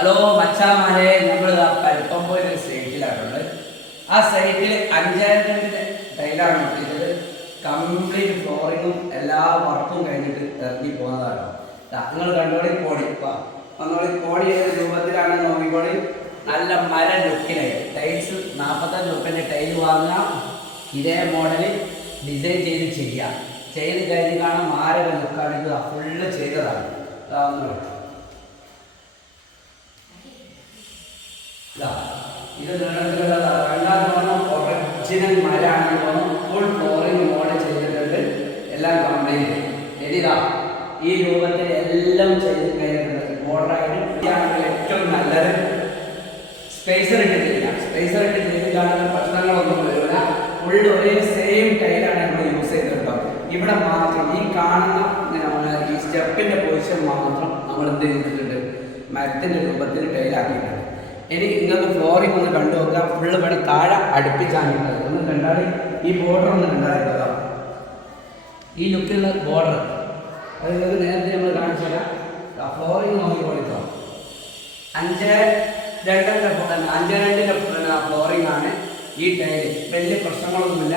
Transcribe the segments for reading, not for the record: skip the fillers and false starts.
Hello മച്ചാമാരെ, നമ്മൾ പരുപ്പംപോയി ഒരു സൈറ്റിലാണുള്ളത്. ആ സൈറ്റിൽ 5000 ടൈലാണ് ഇട്ടത്. കംപ്ലീറ്റ് ഫ്ലോറിങ്ങും എല്ലാ വർക്കും കഴിഞ്ഞിട്ട് ഇറങ്ങി പോകുന്നതാണ്. നിങ്ങൾ കണ്ടോളി, കോടി വന്നോളി. കോടി ഏത് രൂപത്തിലാണ് നോക്കിക്കോളി. നല്ല മര ലുക്കിലായിട്ട് ടൈൽസ് 45 റുപ്യൻ്റെ ടൈൽ വാങ്ങുക. ഇതേ മോഡലിൽ ഡിസൈൻ ചെയ്യുക. ചെയ്ത് കഴിഞ്ഞ് കാണാൻ മാരക ലുക്കാണ്. ഇത് ഫുള്ള് ചെയ്തതാണ്. ഇത് ഒറിജിനൽ മരമാണ്. ഫുൾ ഫ്ലോറിംഗ് മോഡൽ ചെയ്തിട്ടുണ്ട്. എല്ലാം കംപ്ലീറ്റ്. ഇതാ ഈ രൂപത്തിൽ എല്ലാം ചെയ്ത് കഴിഞ്ഞിട്ടുണ്ട്. മോഡലായിട്ട് ഇതാണ് ഏറ്റവും നല്ലത്. സ്പേസർ ഇട്ട് ചെയ്യുക. സ്പേസർ ഇട്ട് ചെയ്ത് കാണുന്ന പ്രശ്നങ്ങളൊന്നും വരില്ല. ഫുൾ ഒരേ സെയിം ടൈലാണ് നമ്മൾ യൂസ് ചെയ്തിട്ടുണ്ടാവും. ഇവിടെ മാത്രം ഈ കാണുന്ന ഈ സ്റ്റെപ്പിൻ്റെ പൊസിഷൻ മാത്രം നമ്മൾ എന്ത് ചെയ്തിട്ടുണ്ട്, മരത്തിൻ്റെ രൂപത്തിൽ ടൈലാക്കിയിട്ടുണ്ട്. ഇനി നിങ്ങൾക്ക് ഫ്ലോറിംഗ് ഒന്ന് കണ്ടു നോക്കാം. ഫുള്ള് ഇവിടെ താഴെ അടുപ്പിച്ചാണുള്ളത്. ഒന്ന് കണ്ടാൽ ഈ ബോർഡർ ഒന്ന് കണ്ടായിരുന്നതാ. ഈ ലുക്കിലുള്ള ബോർഡർ അത് നിങ്ങൾക്ക് നേരത്തെ നമ്മൾ കാണിച്ചാൽ ഫ്ലോറിംഗ് നോക്കി കൊടുക്കാം. 5.2 ഫ്ലോറിംഗ് ആണ് ഈ ടൈല്. വലിയ പ്രശ്നങ്ങളൊന്നുമില്ല.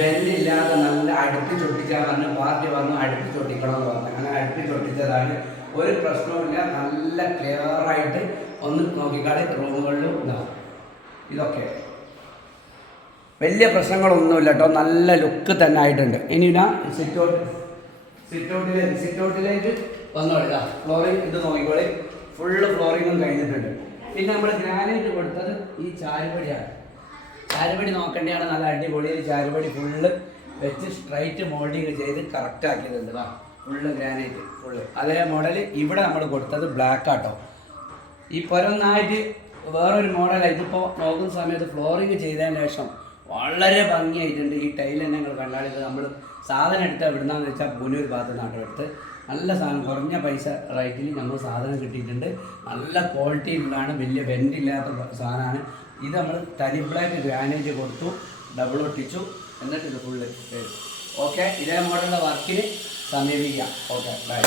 ബെൻഡില്ലാതെ നല്ല അടുപ്പിച്ചൊട്ടിച്ചാൽ പറഞ്ഞു. പാർട്ടി പറഞ്ഞു അടുപ്പിച്ചൊട്ടിക്കണമെന്ന് പറഞ്ഞു. അങ്ങനെ അടുപ്പിച്ചൊട്ടിച്ചതാണ്. ഒരു പ്രശ്നവുമില്ല. നല്ല ക്ലിയറായിട്ട് ഒന്ന് നോക്കിക്കാളി. റൂമുകളിലും ഉണ്ടാവും. ഇതൊക്കെ വലിയ പ്രശ്നങ്ങളൊന്നുമില്ല കേട്ടോ. നല്ല ലുക്ക് തന്നെ ആയിട്ടുണ്ട്. ഇനി ഇതാ സിറ്റൗട്ടിലേക്ക് വന്നോളില്ല. ഫ്ലോറിങ് ഇത് നോക്കിക്കോളി. ഫുള്ള് ഫ്ലോറിങ്ങും കഴിഞ്ഞിട്ടുണ്ട്. പിന്നെ നമ്മൾ ഗ്രാനൈറ്റ് കൊടുത്തത് ഈ ചാരുപടിയാണ്. ചാരുപടി നോക്കേണ്ടതാണ്. നല്ല അടിപൊളിയിൽ ചാരുപടി ഫുള്ള് വെച്ച് സ്ട്രൈറ്റ് മോൾഡിങ് ചെയ്ത് കറക്റ്റ് ആക്കിയതുണ്ട്. ഫുള്ള് ഗ്രാനൈറ്റ് ഫുള്ള് അതേ മോഡൽ. ഇവിടെ നമ്മൾ കൊടുത്തത് ബ്ലാക്ക് ആട്ടോ. ഈ പുറന്നായിട്ട് വേറൊരു മോഡലാണ്. ഇതിപ്പോൾ നോക്കുന്ന സമയത്ത് ഫ്ലോറിങ് ചെയ്തതിന് ശേഷം വളരെ ഭംഗിയായിട്ടുണ്ട്. ഈ ടൈൽ തന്നെ നിങ്ങൾ കണ്ടാൽ ഇത് നമ്മൾ സാധനം എടുത്ത് എവിടുന്നാന്ന് വെച്ചാൽ പുനൂർ ഭാഗത്ത് നാട്ടെടുത്ത് നല്ല സാധനം കുറഞ്ഞ പൈസ റേറ്റിൽ നമ്മൾ സാധനം കിട്ടിയിട്ടുണ്ട്. നല്ല ക്വാളിറ്റിയിലുള്ളതാണ്. വലിയ വെൻറ്റില്ലാത്ത സാധനമാണ് ഇത്. നമ്മൾ തനി ബ്ലാക്ക് ഗ്രാനൈറ്റ് കൊടുത്തു, ഡബിൾ ഒട്ടിച്ചു, എന്നിട്ട് ഇത് ഫുള്ള് ഓക്കെ. ഇതേ മോഡലുള്ള വർക്കിന് സമീപിക്കാം. Okay, by.